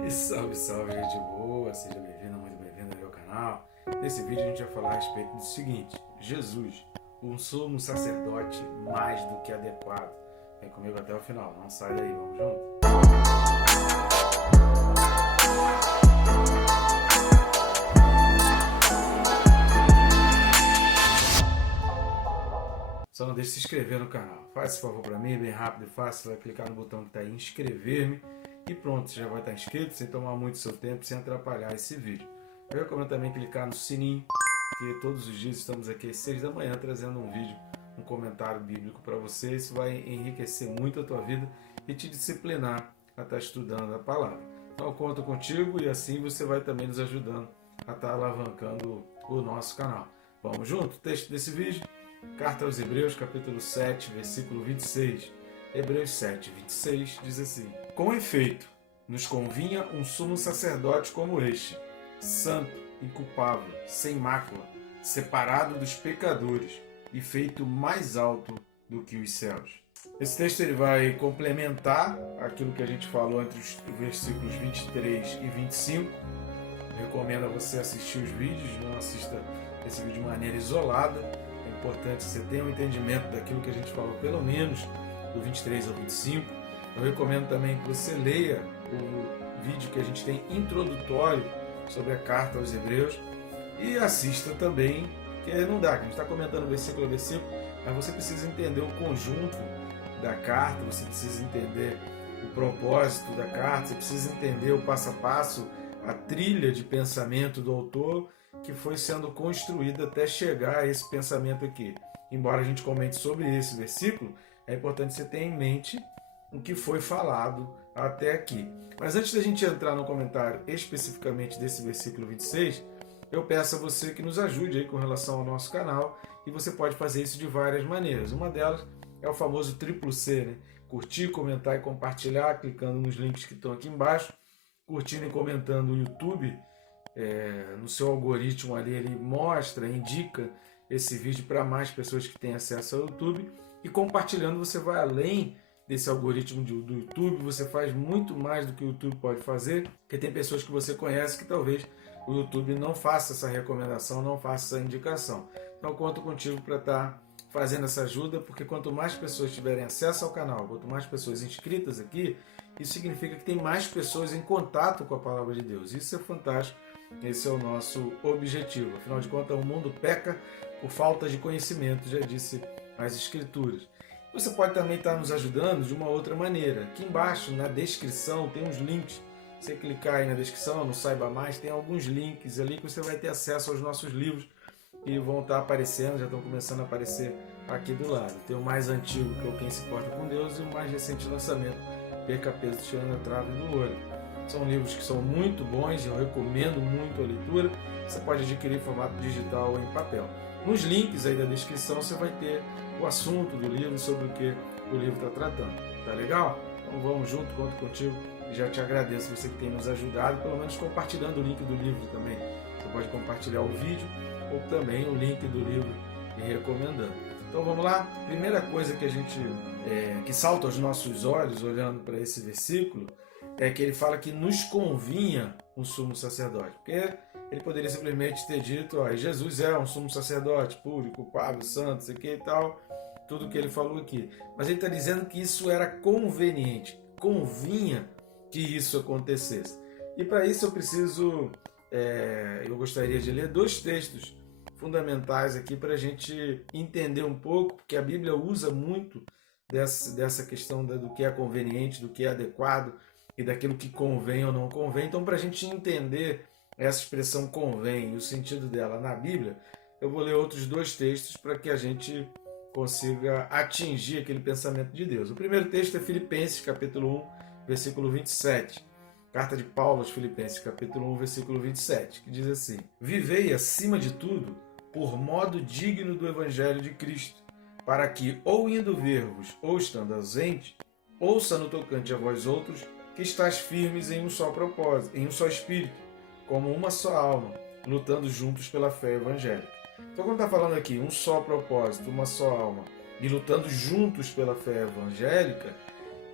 E salve, salve, gente boa! Seja bem-vindo, muito bem-vindo ao meu canal. Nesse vídeo a gente vai falar a respeito do seguinte: Jesus, um sumo sacerdote mais do que adequado. Vem comigo até o final, não sai daí, vamos junto? Só não deixe de se inscrever no canal. Faz esse favor para mim, bem rápido e fácil. Você vai clicar no botão que está aí, inscrever-me. E pronto, você já vai estar inscrito, sem tomar muito seu tempo, sem atrapalhar esse vídeo. Eu recomendo também clicar no sininho, que todos os dias estamos aqui às 6 da manhã trazendo um vídeo, um comentário bíblico para você. Isso vai enriquecer muito a tua vida e te disciplinar a estar estudando a palavra. Então eu conto contigo e assim você vai também nos ajudando a estar alavancando o nosso canal. Vamos junto? Texto desse vídeo: Carta aos Hebreus, capítulo 7, versículo 26. Hebreus 7, 26 diz assim: Com efeito, nos convinha um sumo sacerdote como este, santo, inculpável, sem mácula, separado dos pecadores e feito mais alto do que os céus. Esse texto ele vai complementar aquilo que a gente falou entre os versículos 23 e 25. Eu recomendo a você assistir os vídeos, não assista esse vídeo de maneira isolada. É importante que você tenha um entendimento daquilo que a gente falou, pelo menos do 23 ao 25. Eu recomendo também que você leia o vídeo que a gente tem introdutório sobre a carta aos Hebreus e assista também, que não dá, que a gente está comentando versículo a versículo, mas você precisa entender o conjunto da carta, você precisa entender o propósito da carta, você precisa entender o passo a passo, a trilha de pensamento do autor que foi sendo construída até chegar a esse pensamento aqui. Embora a gente comente sobre esse versículo, é importante você ter em mente o que foi falado até aqui. Mas antes da gente entrar no comentário especificamente desse versículo 26, eu peço a você que nos ajude aí com relação ao nosso canal, e você pode fazer isso de várias maneiras. Uma delas é o famoso triplo C, né? Curtir, comentar e compartilhar, clicando nos links que estão aqui embaixo. Curtindo e comentando o YouTube, no seu algoritmo ali, ele mostra, indica esse vídeo para mais pessoas que têm acesso ao YouTube. E compartilhando, você vai além desse algoritmo do YouTube, você faz muito mais do que o YouTube pode fazer, porque tem pessoas que você conhece que talvez o YouTube não faça essa recomendação, não faça essa indicação. Então eu conto contigo para estar fazendo essa ajuda, porque quanto mais pessoas tiverem acesso ao canal, quanto mais pessoas inscritas aqui, isso significa que tem mais pessoas em contato com a palavra de Deus. Isso é fantástico, esse é o nosso objetivo. Afinal de contas, o mundo peca por falta de conhecimento, já disse as Escrituras. Você pode também estar nos ajudando de uma outra maneira. Aqui embaixo, na descrição, tem uns links. Você clicar aí na descrição, no Saiba Mais, tem alguns links ali que você vai ter acesso aos nossos livros que vão estar aparecendo, já estão começando a aparecer aqui do lado. Tem o mais antigo, que é o Quem Se Importa com Deus, e o mais recente lançamento, Perca Peso Tirando a Trave do Olho. São livros que são muito bons, eu recomendo muito a leitura. Você pode adquirir em formato digital ou em papel. Nos links aí da descrição você vai ter o assunto do livro, sobre o que o livro está tratando. Tá legal? Então vamos junto, conto contigo e já te agradeço você que tem nos ajudado, pelo menos compartilhando o link do livro também. Você pode compartilhar o vídeo ou também o link do livro e recomendando. Então vamos lá? Primeira coisa que a gente que salta aos nossos olhos olhando para esse versículo é que ele fala que nos convinha um sumo sacerdote, porque ele poderia simplesmente ter dito: Jesus é um sumo sacerdote puro, culpável, santo, sei que e tal, tudo que ele falou aqui. Mas ele está dizendo que isso era conveniente, convinha que isso acontecesse. E para isso eu gostaria de ler dois textos fundamentais aqui para a gente entender um pouco, porque a Bíblia usa muito dessa questão do que é conveniente, do que é adequado e daquilo que convém ou não convém. Então, para a gente entender essa expressão convém e o sentido dela na Bíblia, eu vou ler outros dois textos para que a gente consiga atingir aquele pensamento de Deus. O primeiro texto é Filipenses, capítulo 1, versículo 27. Carta de Paulo aos Filipenses, capítulo 1, versículo 27, que diz assim: Vivei acima de tudo por modo digno do Evangelho de Cristo, para que, ou indo ver-vos, ou estando ausente, ouça no tocante a vós outros que estáis firmes em um só propósito, em um só espírito, como uma só alma, lutando juntos pela fé evangélica. Então, quando está falando aqui um só propósito, uma só alma, e lutando juntos pela fé evangélica,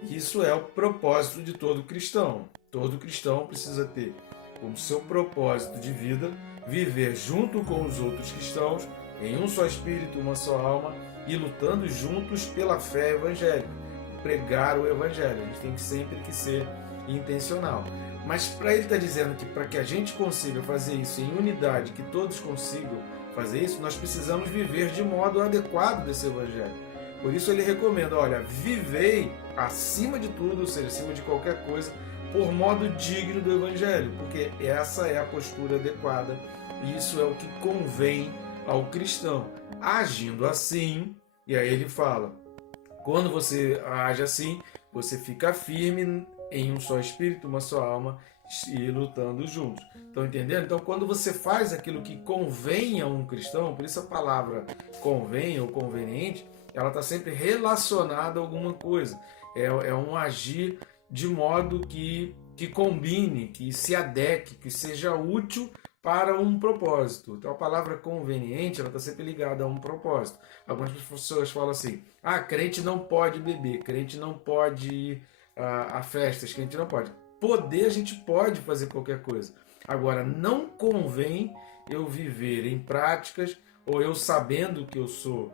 isso é o propósito de todo cristão. Todo cristão precisa ter como seu propósito de vida viver junto com os outros cristãos em um só espírito, uma só alma e lutando juntos pela fé evangélica, pregar o evangelho. A gente tem que sempre que ser intencional. Mas para ele estar dizendo que para que a gente consiga fazer isso em unidade, que todos consigam fazer isso, nós precisamos viver de modo adequado desse evangelho. Por isso ele recomenda, olha, vivei acima de tudo, ou seja, acima de qualquer coisa, por modo digno do evangelho, porque essa é a postura adequada e isso é o que convém ao cristão. Agindo assim, e aí ele fala, quando você age assim, você fica firme em um só espírito, uma só alma e lutando juntos. Estão entendendo? Então, quando você faz aquilo que convém a um cristão, por isso a palavra convém ou conveniente, ela está sempre relacionada a alguma coisa. É um agir de modo que combine, que se adeque, que seja útil para um propósito. Então a palavra conveniente, ela está sempre ligada a um propósito. Algumas pessoas falam assim, crente não pode beber, crente não pode ir a festas, crente não pode. Poder a gente pode fazer qualquer coisa. Agora, não convém eu viver em práticas, ou eu sabendo que eu sou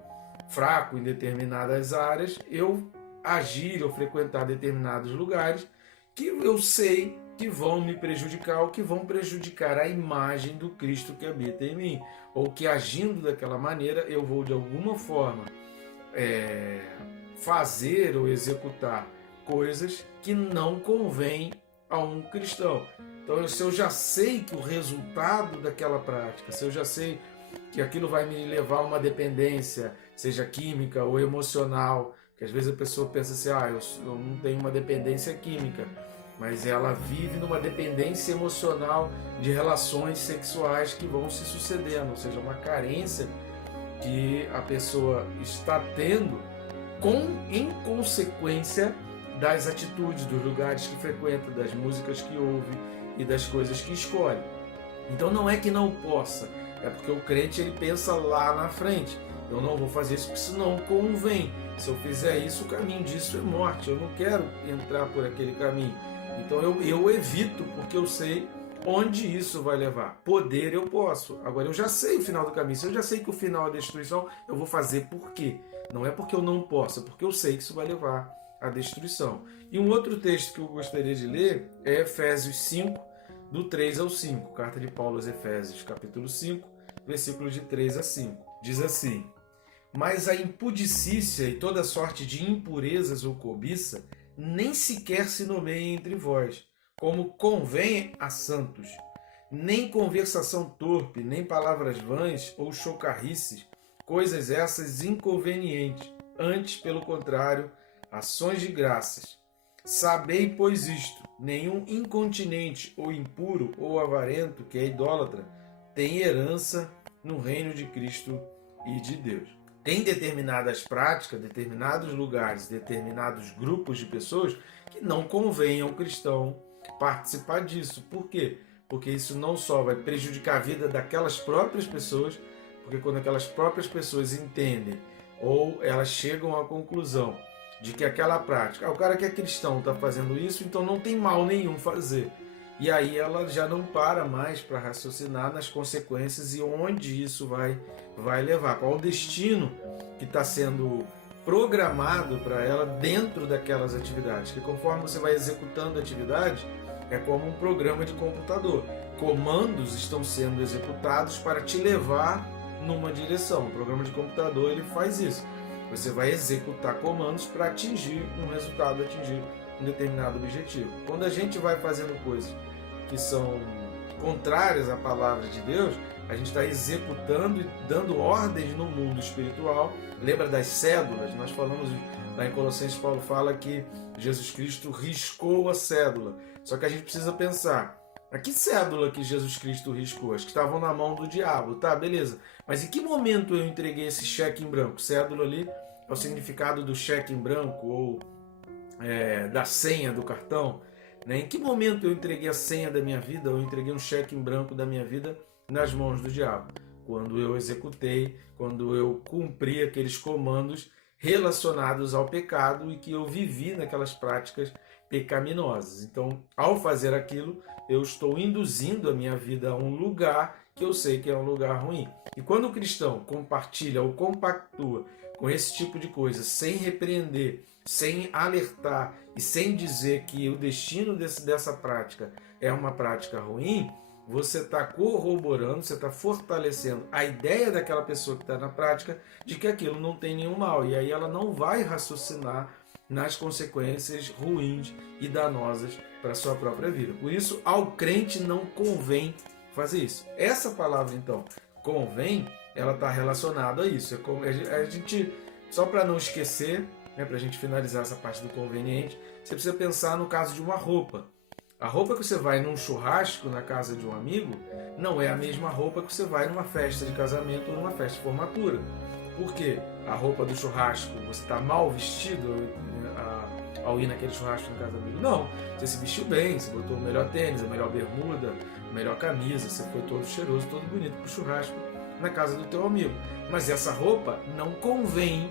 fraco em determinadas áreas, eu agir ou frequentar determinados lugares que eu sei que vão me prejudicar ou que vão prejudicar a imagem do Cristo que habita em mim. Ou que agindo daquela maneira eu vou de alguma forma fazer ou executar coisas que não convém a um cristão. Então, se eu já sei que o resultado daquela prática, se eu já sei que aquilo vai me levar a uma dependência, seja química ou emocional, que às vezes a pessoa pensa assim, eu não tenho uma dependência química, mas ela vive numa dependência emocional de relações sexuais que vão se sucedendo, ou seja, uma carência que a pessoa está tendo em consequência das atitudes, dos lugares que frequenta, das músicas que ouve e das coisas que escolhe. Então não é que não possa, é porque o crente ele pensa lá na frente. Eu não vou fazer isso porque isso não convém. Se eu fizer isso, o caminho disso é morte. Eu não quero entrar por aquele caminho. Então eu evito, porque eu sei onde isso vai levar. Poder eu posso. Agora eu já sei o final do caminho. Se eu já sei que o final é a destruição, eu vou fazer por quê? Não é porque eu não posso, é porque eu sei que isso vai levar à destruição. E um outro texto que eu gostaria de ler é Efésios 5, do 3 ao 5. Carta de Paulo aos Efésios, capítulo 5, versículos de 3 a 5. Diz assim: Mas a impudicícia e toda sorte de impurezas ou cobiça nem sequer se nomeiem entre vós, como convém a santos, nem conversação torpe, nem palavras vãs ou chocarrices, coisas essas inconvenientes, antes, pelo contrário, ações de graças. Sabei, pois isto, nenhum incontinente ou impuro ou avarento, que é idólatra, tem herança no reino de Cristo e de Deus. Tem determinadas práticas, determinados lugares, determinados grupos de pessoas que não convém ao cristão participar disso. Por quê? Porque isso não só vai prejudicar a vida daquelas próprias pessoas, porque quando aquelas próprias pessoas entendem ou elas chegam à conclusão de que aquela prática, o cara que é cristão está fazendo isso, então não tem mal nenhum fazer. E aí ela já não para mais para raciocinar nas consequências e onde isso vai levar, qual o destino que está sendo programado para ela dentro daquelas atividades. Que conforme você vai executando a atividade, é como um programa de computador. Comandos estão sendo executados para te levar numa direção. O programa de computador ele faz isso. Você vai executar comandos para atingir um resultado, atingir um determinado objetivo. Quando a gente vai fazendo coisas que são contrárias à palavra de Deus, a gente está executando e dando ordens no mundo espiritual. Lembra das cédulas? Nós falamos lá em Colossenses, Paulo fala que Jesus Cristo riscou a cédula. Só que a gente precisa pensar, a que cédula que Jesus Cristo riscou? As que estavam na mão do diabo, tá, beleza. Mas em que momento eu entreguei esse cheque em branco? Cédula ali é o significado do cheque em branco ou da senha do cartão. Né? Em que momento eu entreguei a senha da minha vida ou entreguei um cheque em branco da minha vida nas mãos do diabo? Quando eu executei, quando eu cumpri aqueles comandos relacionados ao pecado e que eu vivi naquelas práticas pecaminosas. Então, ao fazer aquilo, eu estou induzindo a minha vida a um lugar que eu sei que é um lugar ruim. E quando o cristão compartilha ou compactua com esse tipo de coisa, sem repreender, sem alertar e sem dizer que o destino dessa prática é uma prática ruim, você está corroborando, você está fortalecendo a ideia daquela pessoa que está na prática de que aquilo não tem nenhum mal. E aí ela não vai raciocinar nas consequências ruins e danosas para a sua própria vida. Por isso, ao crente não convém fazer isso. Essa palavra, então, convém, ela está relacionada a isso. A gente, só para não esquecer, né, para a gente finalizar essa parte do conveniente, você precisa pensar no caso de uma roupa. A roupa que você vai num churrasco na casa de um amigo não é a mesma roupa que você vai numa festa de casamento ou numa festa de formatura. Por quê? A roupa do churrasco, você está mal vestido ao ir naquele churrasco na casa do amigo? Não. Você se vestiu bem, você botou o melhor tênis, a melhor bermuda, a melhor camisa, você foi todo cheiroso, todo bonito para o churrasco na casa do teu amigo. Mas essa roupa não convém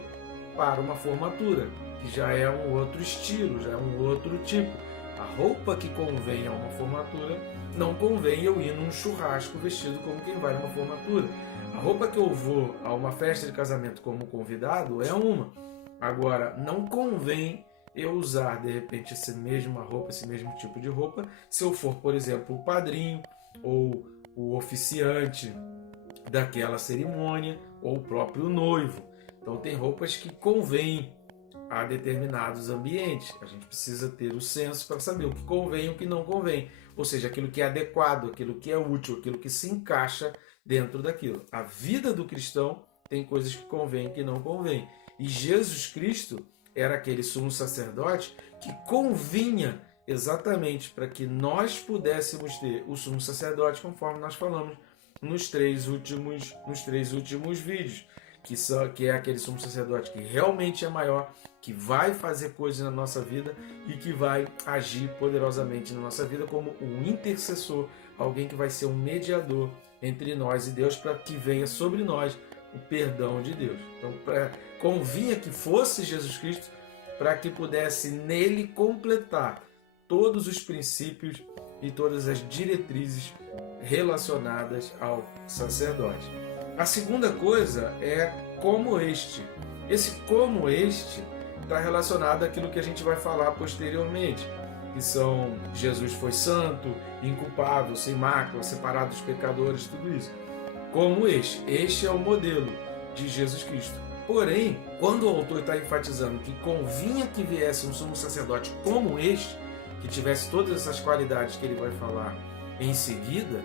para uma formatura, que já é um outro estilo, já é um outro tipo. A roupa que convém a uma formatura, não convém eu ir num churrasco vestido como quem vai numa formatura. A roupa que eu vou a uma festa de casamento como convidado é uma. Agora, não convém eu usar, de repente, essa mesma roupa, esse mesmo tipo de roupa, se eu for, por exemplo, o padrinho ou o oficiante daquela cerimônia ou o próprio noivo. Então, tem roupas que convêm a determinados ambientes. A gente precisa ter o senso para saber o que convém e o que não convém. Ou seja, aquilo que é adequado, aquilo que é útil, aquilo que se encaixa dentro daquilo. A vida do cristão tem coisas que convém e que não convém. E Jesus Cristo era aquele sumo sacerdote que convinha exatamente para que nós pudéssemos ter o sumo sacerdote, conforme nós falamos nos três últimos vídeos, que é aquele sumo sacerdote que realmente é maior, que vai fazer coisas na nossa vida e que vai agir poderosamente na nossa vida como um intercessor, alguém que vai ser um mediador entre nós e Deus, para que venha sobre nós o perdão de Deus. Então, convinha que fosse Jesus Cristo para que pudesse nele completar todos os princípios e todas as diretrizes relacionadas ao sacerdote. A segunda coisa é como este. Esse como este está relacionado àquilo que a gente vai falar posteriormente, que são Jesus foi santo, inculpável, sem mácula, separado dos pecadores, tudo isso. Como este. Este é o modelo de Jesus Cristo. Porém, quando o autor está enfatizando que convinha que viesse um sumo sacerdote como este, que tivesse todas essas qualidades que ele vai falar em seguida,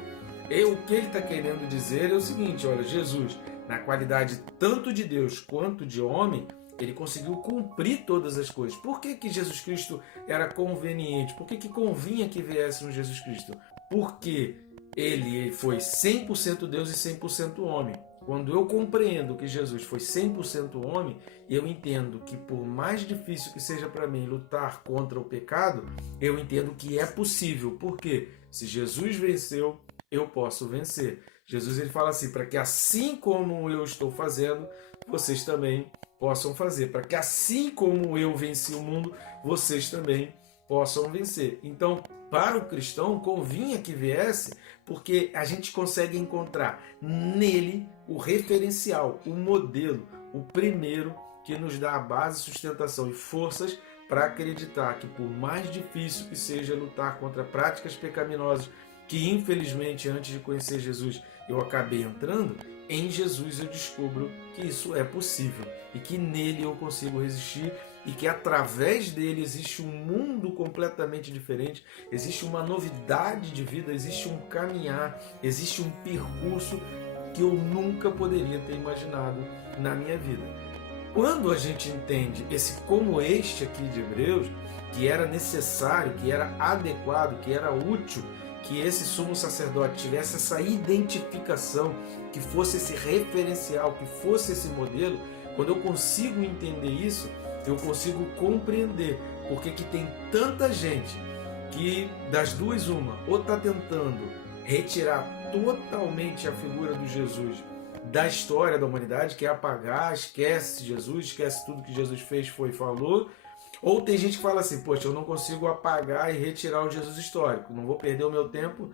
o que ele está querendo dizer é o seguinte: olha, Jesus, na qualidade tanto de Deus quanto de homem, ele conseguiu cumprir todas as coisas. Por que Jesus Cristo era conveniente? Por que convinha que viesse um Jesus Cristo? Porque ele foi 100% Deus e 100% homem. Quando eu compreendo que Jesus foi 100% homem, eu entendo que por mais difícil que seja para mim lutar contra o pecado, eu entendo que é possível. Porque se Jesus venceu, eu posso vencer. Jesus ele fala assim, para que assim como eu estou fazendo, vocês também possam fazer. Para que assim como eu venci o mundo, vocês também possam vencer. Então, para o cristão, convinha que viesse, porque a gente consegue encontrar nele o referencial, o modelo, o primeiro que nos dá a base, sustentação e forças para acreditar que por mais difícil que seja lutar contra práticas pecaminosas, que infelizmente antes de conhecer Jesus eu acabei entrando, em Jesus eu descubro que isso é possível e que nele eu consigo resistir e que através dele existe um mundo completamente diferente, existe uma novidade de vida, existe um caminhar, existe um percurso que eu nunca poderia ter imaginado na minha vida. Quando a gente entende esse como este aqui de Hebreus, que era necessário, que era adequado, que era útil, que esse sumo sacerdote tivesse essa identificação, que fosse esse referencial, que fosse esse modelo, quando eu consigo entender isso, eu consigo compreender porque que tem tanta gente que das duas uma, ou está tentando retirar totalmente a figura do Jesus da história da humanidade, que é apagar, esquece Jesus, esquece tudo que Jesus fez, foi e falou, Ou tem gente que fala assim, poxa, eu não consigo apagar e retirar o Jesus histórico, não vou perder o meu tempo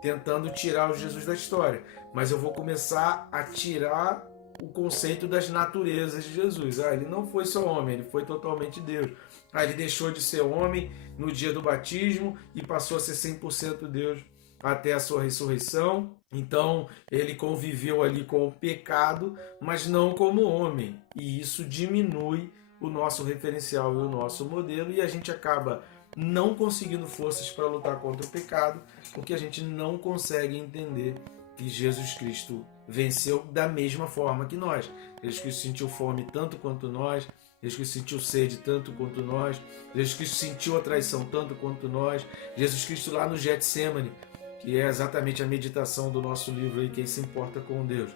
tentando tirar o Jesus da história, mas eu vou começar a tirar o conceito das naturezas de Jesus. Ele não foi só homem, ele foi totalmente Deus. Ele deixou de ser homem no dia do batismo e passou a ser 100% Deus até a sua ressurreição. Então ele conviveu ali com o pecado, mas não como homem, e isso diminui o nosso referencial e o nosso modelo, e a gente acaba não conseguindo forças para lutar contra o pecado, porque a gente não consegue entender que Jesus Cristo venceu da mesma forma que nós. Jesus Cristo sentiu fome tanto quanto nós, Jesus Cristo sentiu sede tanto quanto nós, Jesus Cristo sentiu a traição tanto quanto nós, Jesus Cristo lá no Getsemane, que é exatamente a meditação do nosso livro aí, Quem se importa com Deus.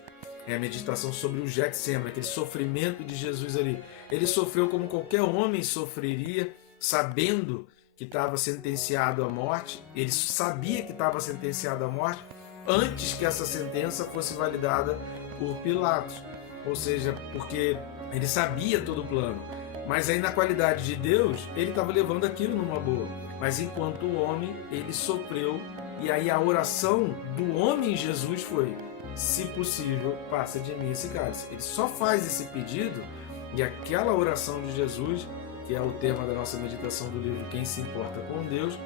É a meditação sobre o Getsemane, aquele sofrimento de Jesus ali. Ele sofreu como qualquer homem sofreria, sabendo que estava sentenciado à morte. Ele sabia que estava sentenciado à morte antes que essa sentença fosse validada por Pilatos. Ou seja, porque ele sabia todo o plano. Mas aí na qualidade de Deus, ele estava levando aquilo numa boa. Mas enquanto homem, ele sofreu. E aí a oração do homem Jesus foi: se possível, passa de mim esse cálice. Ele só faz esse pedido, e aquela oração de Jesus, que é o tema da nossa meditação do livro Quem se importa com Deus,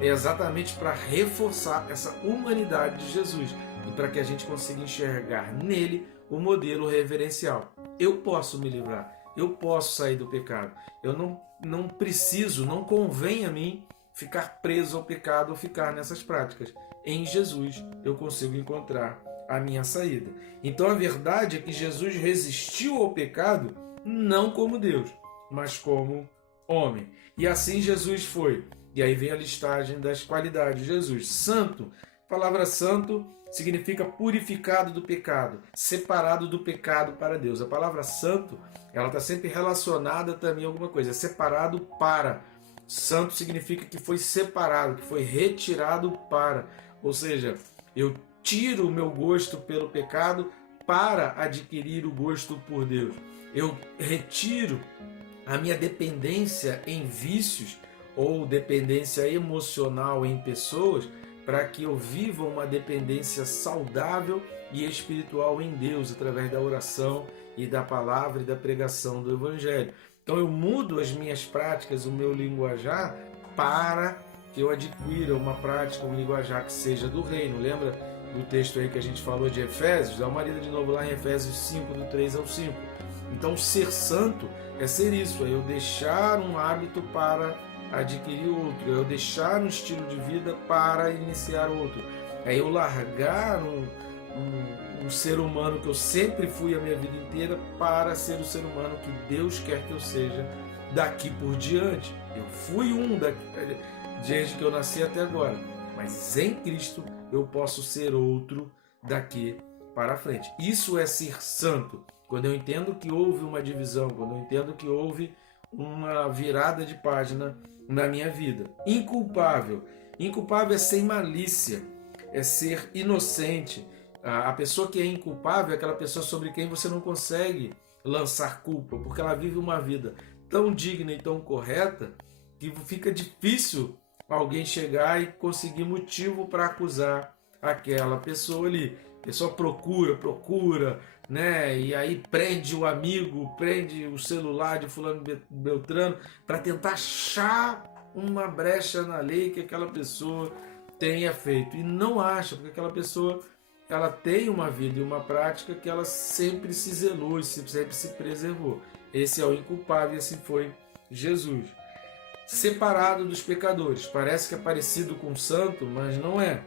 é exatamente para reforçar essa humanidade de Jesus e para que a gente consiga enxergar nele o modelo reverencial. Eu posso me livrar, eu posso sair do pecado, eu não preciso, não convém a mim ficar preso ao pecado ou ficar nessas práticas. Em Jesus eu consigo encontrar a minha saída. Então a verdade é que Jesus resistiu ao pecado não como Deus, mas como homem. E assim Jesus foi. E aí vem a listagem das qualidades de Jesus. Santo, a palavra santo significa purificado do pecado, separado do pecado para Deus. A palavra santo, ela está sempre relacionada também a alguma coisa, separado para. Santo significa que foi separado, que foi retirado para. Ou seja, eu tiro o meu gosto pelo pecado para adquirir o gosto por Deus. Eu retiro a minha dependência em vícios ou dependência emocional em pessoas para que eu viva uma dependência saudável e espiritual em Deus através da oração e da palavra e da pregação do Evangelho. Então eu mudo as minhas práticas, o meu linguajar, para que eu adquira uma prática, um linguajar que seja do reino. Lembra do texto aí que a gente falou de Efésios? Dá uma lida de novo lá em Efésios 5, do 3 ao 5. Então ser santo é ser isso, é eu deixar um hábito para adquirir outro, é eu deixar um estilo de vida para iniciar outro, é eu largar um ser humano que eu sempre fui a minha vida inteira para ser o ser humano que Deus quer que eu seja daqui por diante. Eu fui desde que eu nasci até agora, mas em Cristo eu posso ser outro daqui para frente. Isso é ser santo. Quando eu entendo que houve uma divisão, quando eu entendo que houve uma virada de página na minha vida. Inculpável. Inculpável é sem malícia, é ser inocente. A pessoa que é inculpável é aquela pessoa sobre quem você não consegue lançar culpa, porque ela vive uma vida tão digna e tão correta que fica difícil alguém chegar e conseguir motivo para acusar aquela pessoa ali. A pessoa procura, né? E aí prende o amigo, prende o celular de fulano Beltrano para tentar achar uma brecha na lei que aquela pessoa tenha feito. E não acha, porque aquela pessoa ela tem uma vida e uma prática que ela sempre se zelou, sempre se preservou. Esse é o inculpável e assim foi Jesus. Separado dos pecadores. Parece que é parecido com santo, mas não é.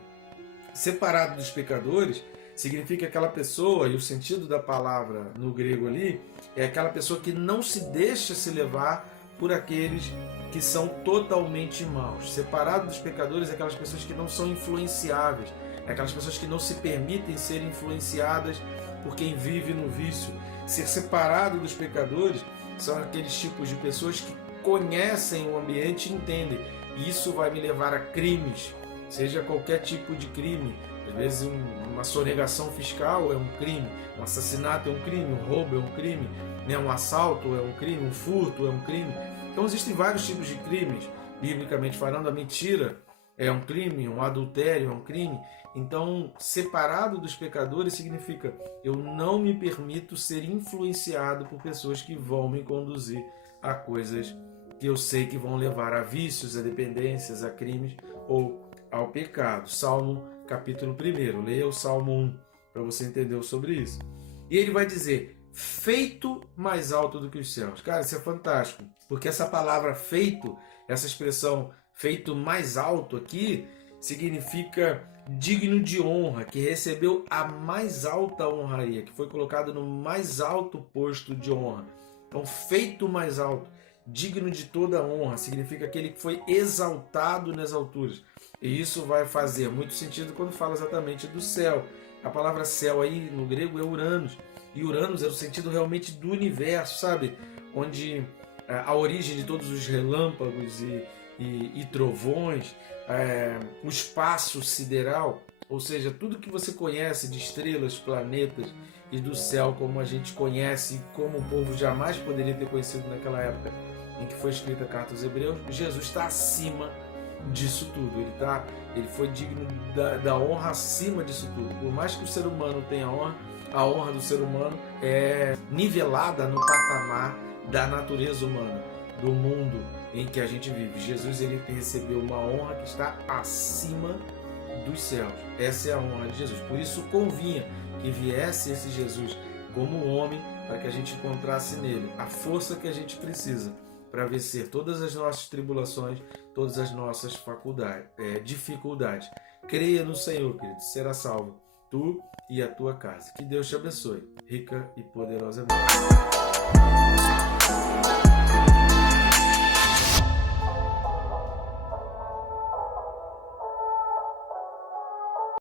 Separado dos pecadores significa aquela pessoa, e o sentido da palavra no grego ali, é aquela pessoa que não se deixa se levar por aqueles que são totalmente maus. Separado dos pecadores é aquelas pessoas que não são influenciáveis, é aquelas pessoas que não se permitem ser influenciadas por quem vive no vício. Ser separado dos pecadores são aqueles tipos de pessoas que conhecem o ambiente e entendem. E isso vai me levar a crimes, seja qualquer tipo de crime. Às vezes uma sonegação fiscal é um crime, um assassinato é um crime, um roubo é um crime, né? Um assalto é um crime, um furto é um crime. Então existem vários tipos de crimes, biblicamente falando. A mentira é um crime, um adultério é um crime. Então, separado dos pecadores significa eu não me permito ser influenciado por pessoas que vão me conduzir a coisas que eu sei que vão levar a vícios, a dependências, a crimes ou ao pecado. Salmo capítulo 1, leia o Salmo 1 para você entender sobre isso. E ele vai dizer, feito mais alto do que os céus. Cara, isso é fantástico, porque essa palavra feito, essa expressão feito mais alto aqui, significa digno de honra, que recebeu a mais alta honraria, que foi colocado no mais alto posto de honra. Então, feito mais alto, digno de toda honra, significa aquele que foi exaltado nas alturas. E isso vai fazer muito sentido quando fala exatamente do céu. A palavra céu aí no grego é Uranus. E Uranus é o sentido realmente do universo, sabe? Onde a origem de todos os relâmpagos e trovões, o espaço sideral, ou seja, tudo que você conhece de estrelas, planetas e do céu como a gente conhece, como o povo jamais poderia ter conhecido naquela época em que foi escrita a carta aos Hebreus, Jesus está acima disso tudo. Ele foi digno da honra acima disso tudo. Por mais que o ser humano tenha honra, a honra do ser humano é nivelada no patamar da natureza humana, do mundo em que a gente vive. Jesus ele recebeu uma honra que está acima dos céus. Essa é a honra de Jesus. Por isso convinha que viesse esse Jesus como homem, para que a gente encontrasse nele a força que a gente precisa para vencer todas as nossas tribulações, todas as nossas dificuldades. Creia no Senhor, querido, será salvo, tu e a tua casa. Que Deus te abençoe, rica e poderosamente.